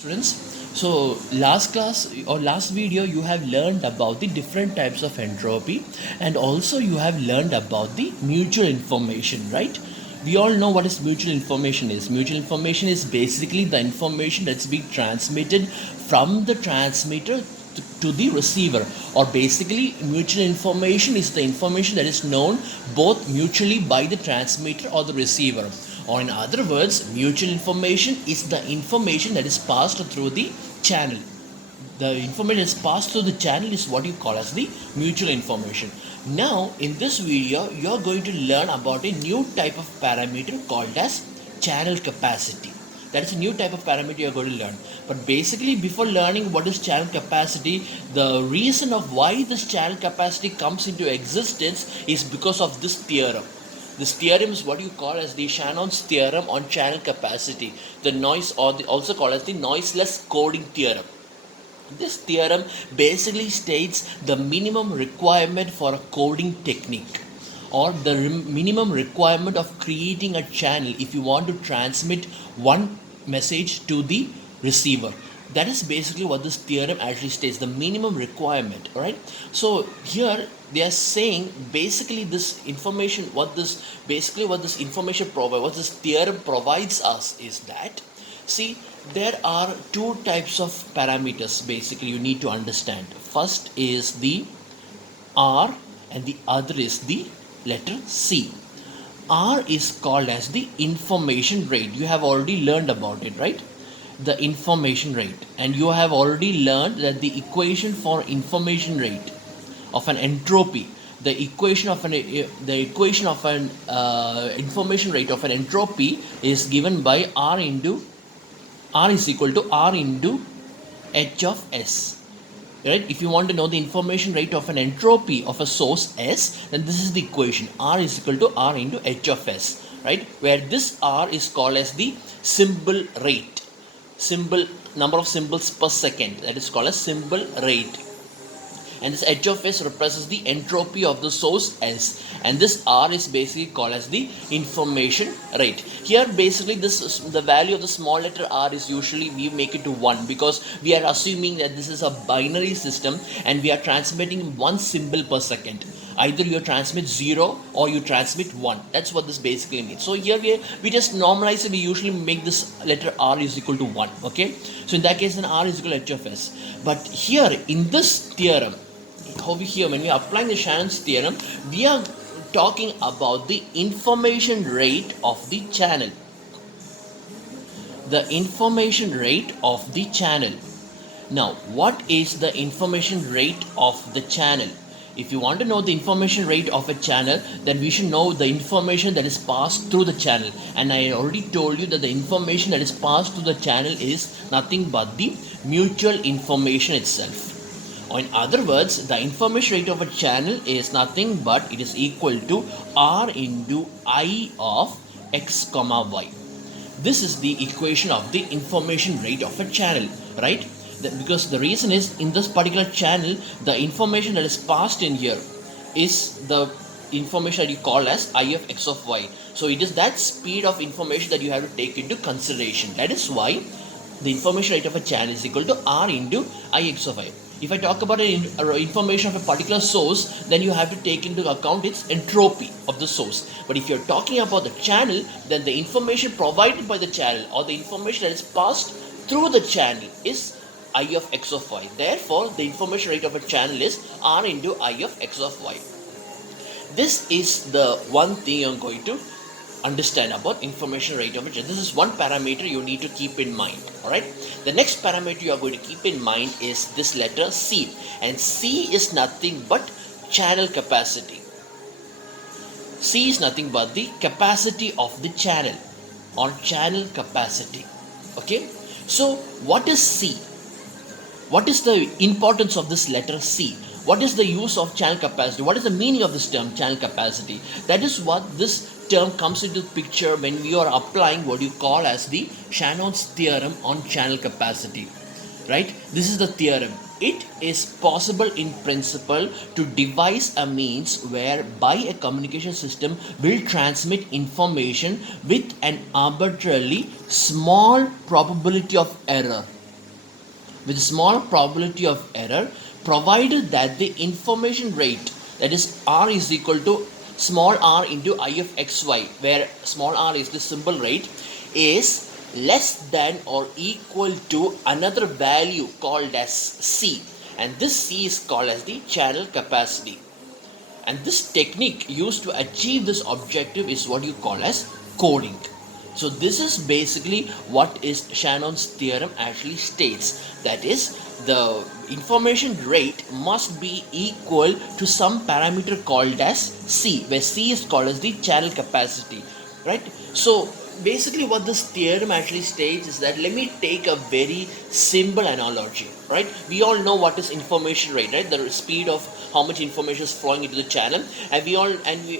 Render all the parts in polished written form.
Students, so last class or last video you have learned about the different types of entropy, and also you have learned about the mutual information, right? We all know what is mutual information is. Mutual information is basically the information that's being transmitted from the transmitter to the receiver, or basically mutual information is the information that is known both mutually by the transmitter or the receiver, or in other words, mutual information is the information that is passed through the channel. The information is passed through the channel is what you call as the mutual information. Now in this video you are going to learn about a new type of parameter called as channel capacity. That is a new type of parameter you are going to learn. But basically, before learning what is channel capacity, the reason of why this channel capacity comes into existence is because of this theorem. This theorem is what you call as the Shannon's theorem on channel capacity, the noise, or also called as the noiseless coding theorem. This theorem basically states the minimum requirement for a coding technique, or the minimum requirement of creating a channel if you want to transmit one message to the receiver. That is basically what this theorem actually states, the minimum requirement. Right? So here they are saying basically this information, what this information provides, what this theorem provides us is that, see, there are two types of parameters basically you need to understand. First is the R and the other is the letter C. R is called as the information rate. You have already learned about it, right? The information rate. And you have already learned that the equation for information rate of an entropy, the equation of an information rate of an entropy is given by R is equal to R into H of S. Right? If you want to know the information rate of an entropy of a source S, then this is the equation. R is equal to R into H of S. Right? Where this R is called as the symbol rate. Number of symbols per second. That is called as symbol rate. And this H of S represents the entropy of the source S, and this R is basically called as the information rate. Here basically the value of the small letter R is usually we make it to 1, because we are assuming that this is a binary system and we are transmitting one symbol per second. Either you transmit 0 or you transmit 1. That's what this basically means. So here we just normalize it. We usually make this letter R is equal to 1. Okay, so in that case then R is equal to H of S. But here in this theorem, over here when we are applying the Shannon's theorem, we are talking about the information rate of the channel. The information rate of the channel. Now what is the information rate of the channel? If you want to know the information rate of a channel, then we should know the information that is passed through the channel. And I already told you that the information that is passed through the channel is nothing but the mutual information itself. Or in other words, the information rate of a channel is nothing but it is equal to R into I of X comma Y. This is the equation of the information rate of a channel, right? Because the reason is, in this particular channel, the information that is passed in here is the information that you call as I of X of Y. So it is that speed of information that you have to take into consideration. That is why the information rate of a channel is equal to R into Ix of I. If I talk about information of a particular source, then you have to take into account its entropy of the source. But if you're talking about the channel, then the information provided by the channel, or the information that is passed through the channel, is I of X of Y. Therefore, the information rate of a channel is R into I of X of Y. This is the one thing you're going to understand about information rate of a channel. This is one parameter you need to keep in mind. Alright. The next parameter you are going to keep in mind is this letter C. And C is nothing but channel capacity. C is nothing but the capacity of the channel, or channel capacity. Okay. So what is C? What is the importance of this letter C? What is the use of channel capacity? What is the meaning of this term, channel capacity? That is what this term comes into picture when we are applying what you call as the Shannon's theorem on channel capacity. Right? This is the theorem. It is possible in principle to devise a means whereby a communication system will transmit information with an arbitrarily small probability of error. with a small probability of error, provided that the information rate, that is R is equal to small r into I of xy, where small r is the symbol rate, is less than or equal to another value called as C, and this C is called as the channel capacity. And this technique used to achieve this objective is what you call as coding. So this is basically what is Shannon's theorem actually states, that is, the information rate must be equal to some parameter called as C, where C is called as the channel capacity, right? So basically what this theorem actually states is that, let me take a very simple analogy, right? We all know what is information rate, right? The speed of how much information is flowing into the channel, and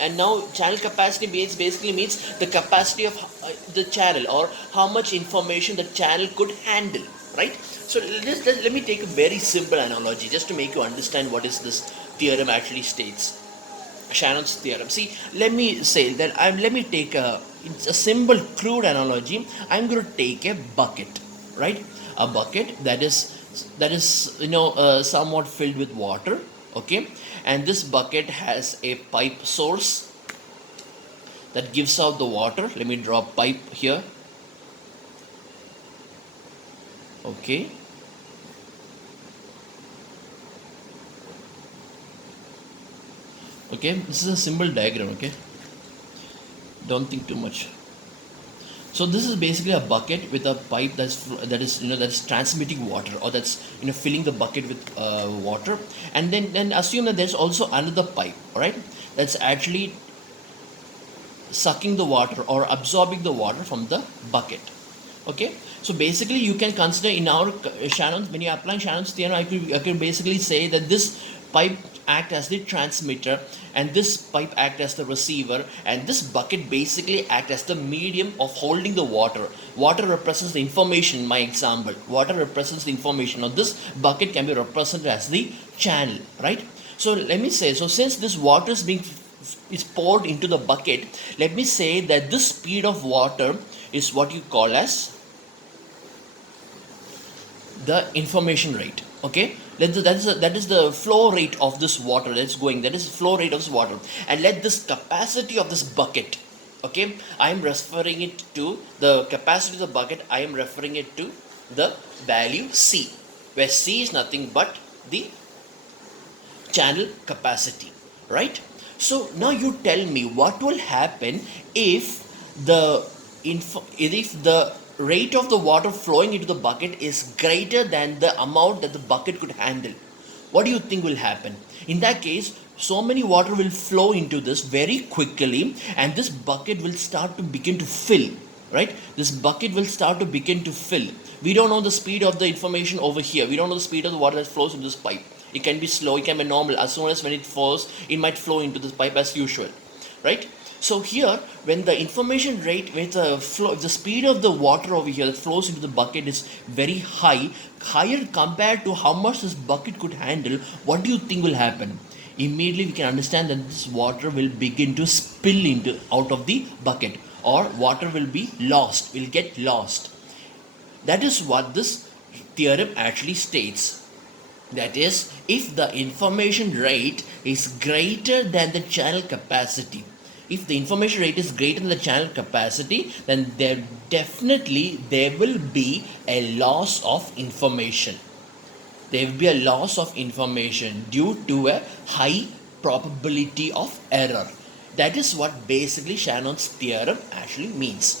and now channel capacity basically means the capacity of the channel, or how much information the channel could handle, right? So let me take a very simple analogy just to make you understand what is this theorem actually states. Shannon's theorem. See, let me say that let me take it's a simple crude analogy. I'm going to take a bucket, right? A bucket that is somewhat filled with water, okay? And this bucket has a pipe source that gives out the water. Let me draw a pipe here, okay? Okay, this is a simple diagram, okay? Don't think too much. So this is basically a bucket with a pipe that's transmitting water, or that's filling the bucket with water, and then assume that there's also another pipe, all right, that's actually sucking the water or absorbing the water from the bucket. Okay, so basically you can consider in our Shannon's, when you're applying Shannon's theorem, I could basically say that this pipe act as the transmitter, and this pipe act as the receiver, and this bucket basically act as the medium of holding the water. Water represents the information in my example. Water represents the information. Now this bucket can be represented as the channel, right? So let me say, so since this water is poured into the bucket, let me say that this speed of water is what you call as the information rate, okay? That is the flow rate of this water that's going, that is flow rate of this water. And let this capacity of this bucket, okay, I am referring it to the capacity of the bucket, I am referring it to the value C, where C is nothing but the channel capacity, right? So now you tell me what will happen if the rate of the water flowing into the bucket is greater than the amount that the bucket could handle. What do you think will happen? In that case, so many water will flow into this very quickly, and this bucket will start to begin to fill, right? This bucket will start to begin to fill. We don't know the speed of the information over here. We don't know the speed of the water that flows into this pipe. It can be slow, it can be normal. As soon as when it falls, it might flow into this pipe as usual, right? So here, when the information rate, with the flow, if the speed of the water over here that flows into the bucket is very high, higher compared to how much this bucket could handle, what do you think will happen? Immediately we can understand that this water will begin to spill into out of the bucket, or water will be lost, will get lost. That is what this theorem actually states. That is, if the information rate is greater than the channel capacity, if the information rate is greater than the channel capacity, then there will be a loss of information. There will be a loss of information due to a high probability of error. That is what basically Shannon's theorem actually means.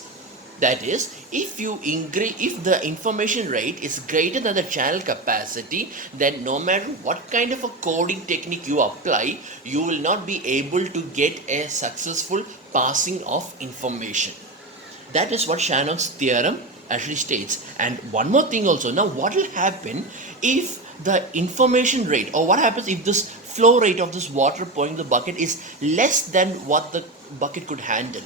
That is, if the information rate is greater than the channel capacity, then no matter what kind of a coding technique you apply, you will not be able to get a successful passing of information. That is what Shannon's theorem actually states. And one more thing also, now what will happen if the information rate, or what happens if this flow rate of this water pouring in the bucket is less than what the bucket could handle?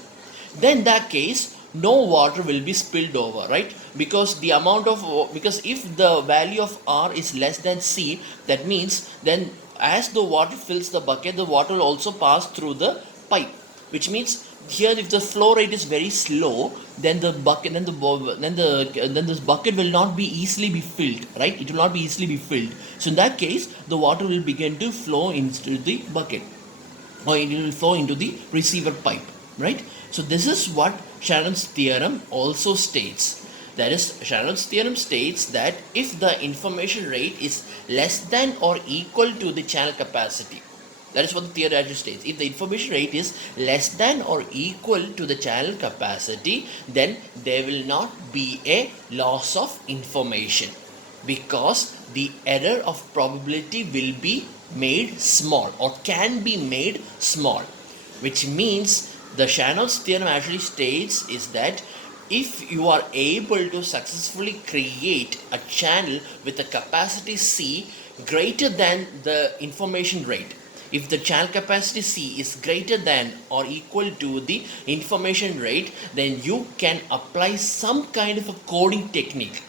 Then in that case, no water will be spilled over, right? Because if the value of R is less than C, that means then as the water fills the bucket, the water will also pass through the pipe, which means here if the flow rate is very slow, then the bucket, then this bucket will not be easily be filled, right? It will not be easily be filled. So in that case, the water will begin to flow into the bucket, or it will flow into the receiver pipe, right? So this is what Shannon's theorem also states. That is, Shannon's theorem states that if the information rate is less than or equal to the channel capacity, that is what the theorem actually states. If the information rate is less than or equal to the channel capacity, then there will not be a loss of information, because the error of probability will be made small, or can be made small, which means the Shannon's theorem actually states is that if you are able to successfully create a channel with a capacity C greater than the information rate, if the channel capacity C is greater than or equal to the information rate, then you can apply some kind of a coding technique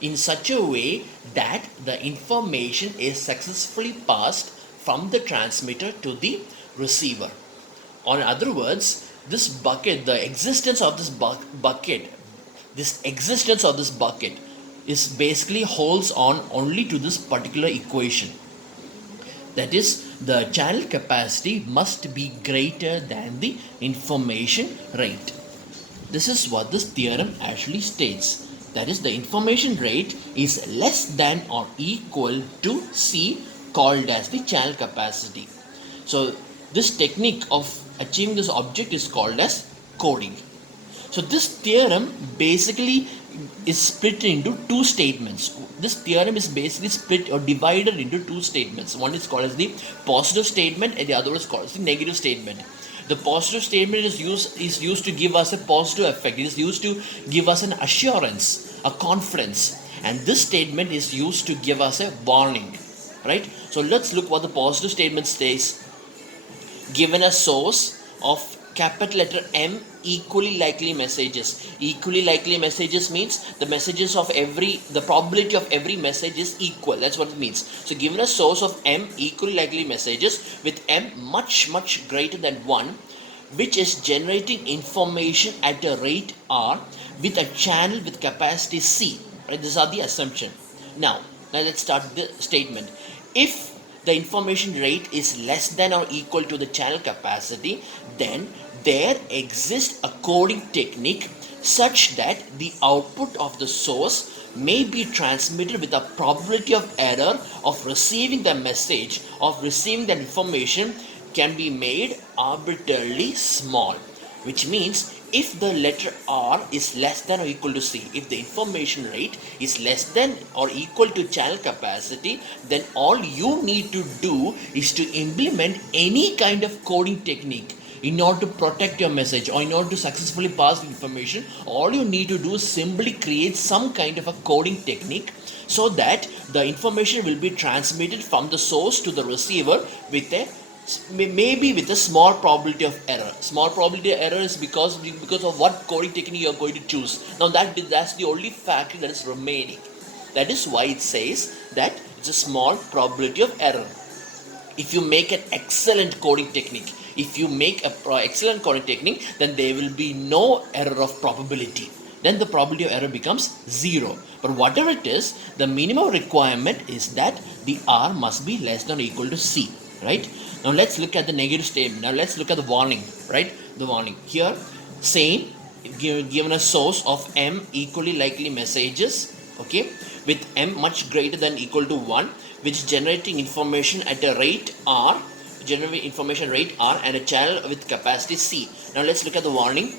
in such a way that the information is successfully passed from the transmitter to the receiver. Or in other words, this bucket, the existence of this bucket, is basically holds on only to this particular equation. That is, the channel capacity must be greater than the information rate. This is what this theorem actually states. That is, the information rate is less than or equal to C, called as the channel capacity. So this technique of achieving this object is called as coding. So this theorem basically is split into two statements. This theorem is basically split or divided into two statements. One is called as the positive statement, and the other is called as the negative statement. The positive statement is used to give us a positive effect. It is used to give us an assurance, a confidence, and this statement is used to give us a warning, right? So let's look what the positive statement says. Given a source of capital letter M equally likely messages. Equally likely messages means the probability of every message is equal. That's what it means. So given a source of M equally likely messages with M much greater than 1, which is generating information at a rate R with a channel with capacity C. Right? These are the assumption. Now let's start the statement. If the information rate is less than or equal to the channel capacity, then there exists a coding technique such that the output of the source may be transmitted with a probability of error of receiving the message, of receiving the information, can be made arbitrarily small, which means if the letter R is less than or equal to C, if the information rate is less than or equal to channel capacity, then all you need to do is to implement any kind of coding technique in order to protect your message, or in order to successfully pass the information. All you need to do is simply create some kind of a coding technique so that the information will be transmitted from the source to the receiver with a maybe with a small probability of error. Small probability of error is because of what coding technique you are going to choose. Now that's the only factor that is remaining. That is why it says that it's a small probability of error. If you make an excellent coding technique, then there will be no error of probability. Then the probability of error becomes 0. But whatever it is, the minimum requirement is that the R must be less than or equal to C, right? Now let's look at the negative statement. Now let's look at the warning, right? The warning here saying, given a source of M equally likely messages, okay, with M much greater than equal to 1, which is generating information at a rate R, and a channel with capacity C. Now let's look at the warning.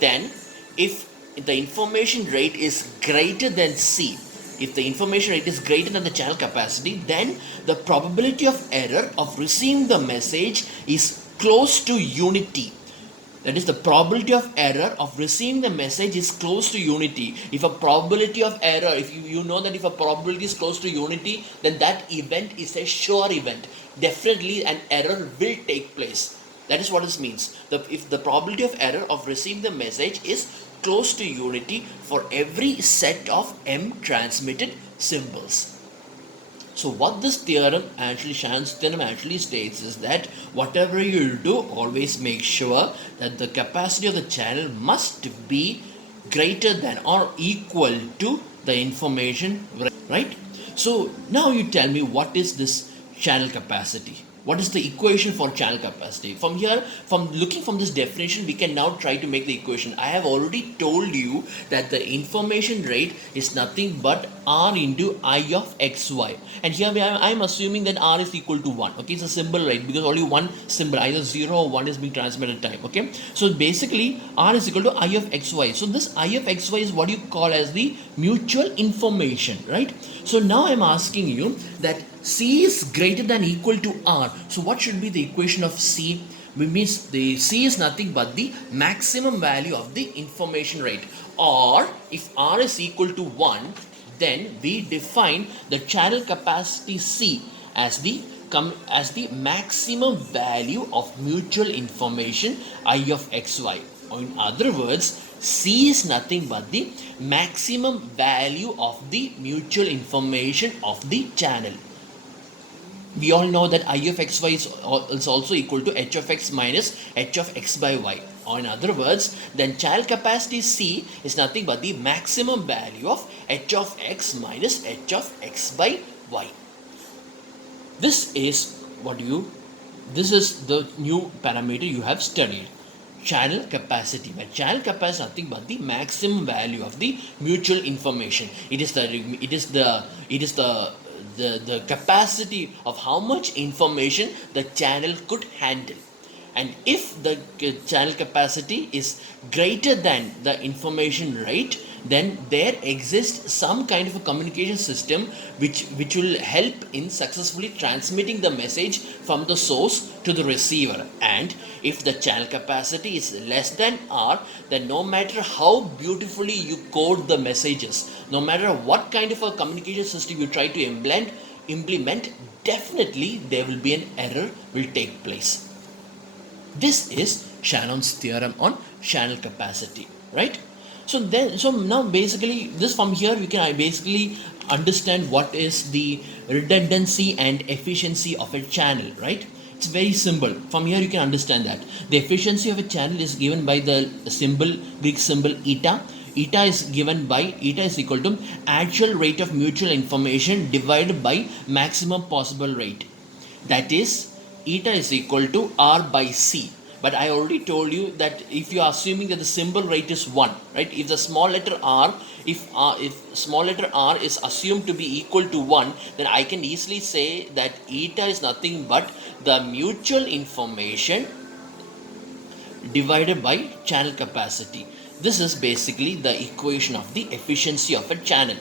Then if the information rate is greater than C, if the information rate is greater than the channel capacity, then the probability of error of receiving the message is close to unity. That is, the probability of error of receiving the message is close to unity. If a probability of error, if you know that if a probability is close to unity, then that event is a sure event. Definitely an error will take place. That is what this means. If the probability of error of receiving the message is close to unity for every set of M transmitted symbols. So what this theorem actually, Shannon's theorem actually states is that whatever you do, always make sure that the capacity of the channel must be greater than or equal to the information rate, right? So now you tell me, what is this channel capacity? What is the equation for channel capacity? From here, from looking from this definition, we can now try to make the equation. I have already told you that the information rate is nothing but r into I of xy, and here I am assuming that r is equal to 1. Okay, it's a symbol, right? Because only one symbol, either 0 or 1, is being transmitted time. Okay, so basically r is equal to I of xy. So this I of xy is what you call as the mutual information, right? So now I'm asking you that c is greater than equal to r. So what should be the equation of c? Which means the c is nothing but the maximum value of the information rate. Or if r is equal to 1, then we define the channel capacity c as the maximum value of mutual information I of xy. Or in other words, c is nothing but the maximum value of the mutual information of the channel. We all know that I of xy is also equal to h of x minus h of x by y. Or in other words, then channel capacity c is nothing but the maximum value of h of x minus h of x by y. This is the new parameter you have studied, channel capacity. Where channel capacity is nothing but the maximum value of the mutual information. It is the capacity of how much information the channel could handle. And if the channel capacity is greater than the information rate, then there exists some kind of a communication system which will help in successfully transmitting the message from the source to the receiver. And if the channel capacity is less than r, then no matter how beautifully you code the messages, no matter what kind of a communication system you try to implement, definitely there will be an error will take place. This is Shannon's theorem on channel capacity, right? So now basically this, from here we can basically understand what is the redundancy and efficiency of a channel, right? It's very simple. From here you can understand that the efficiency of a channel is given by the Greek symbol eta. Eta is equal to actual rate of mutual information divided by maximum possible rate. That is, eta is equal to r by c. But I already told you that if you are assuming that the symbol rate is 1, right? If the small letter r, if small letter r is assumed to be equal to 1, then I can easily say that eta is nothing but the mutual information divided by channel capacity. This is basically the equation of the efficiency of a channel,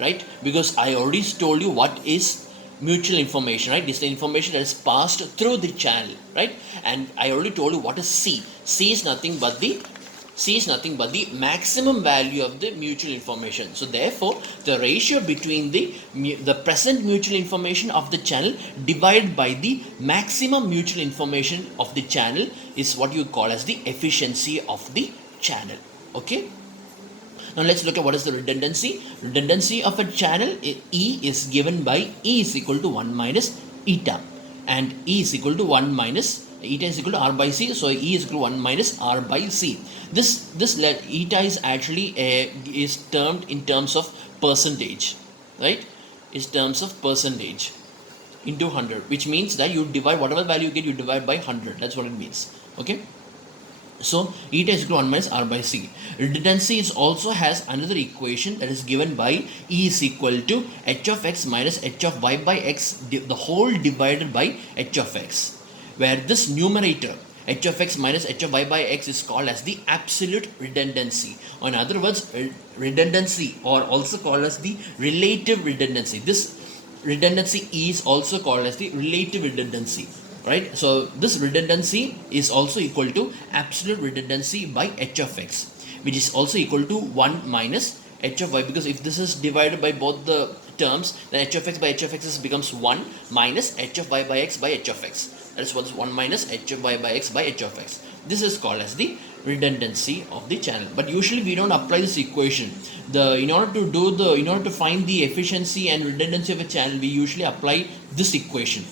right? Because I already told you what is mutual information, right? This is the information that is passed through the channel, right? And I already told you what is c. C is nothing but the maximum value of the mutual information. So therefore, the ratio between the present mutual information of the channel divided by the maximum mutual information of the channel is what you call as the efficiency of the channel. Okay. Now let's look at what is the redundancy. Redundancy of a channel, E is given by E is equal to 1 minus eta, and E is equal to 1 minus eta is equal to r by c. So E is equal to 1 minus r by c. This eta is actually is termed in terms of percentage, right? Is terms of percentage into 100, which means that you divide whatever value you get, you divide by 100. That's what it means. Okay. So eta is equal to 1 minus r by c. Redundancy also has another equation that is given by E is equal to h of x minus h of y by x, the whole divided by h of x, where this numerator h of x minus h of y by x is called as the absolute redundancy. Or in other words, redundancy, or also called as the relative redundancy. This redundancy is also called as the relative redundancy. Right, so this redundancy is also equal to absolute redundancy by h of x, which is also equal to 1 minus h of y, because if this is divided by both the terms, then h of x by h of x becomes 1 minus h of y by x by h of x. That is what's 1 minus h of y by x by h of x. This is called as the redundancy of the channel. But usually we don't apply this equation. In order to find the efficiency and redundancy of a channel, we usually apply this equation.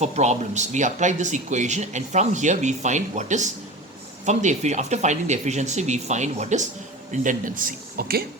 For problems, we apply this equation, and from here we find what is after finding the efficiency, we find what is redundancy. Okay.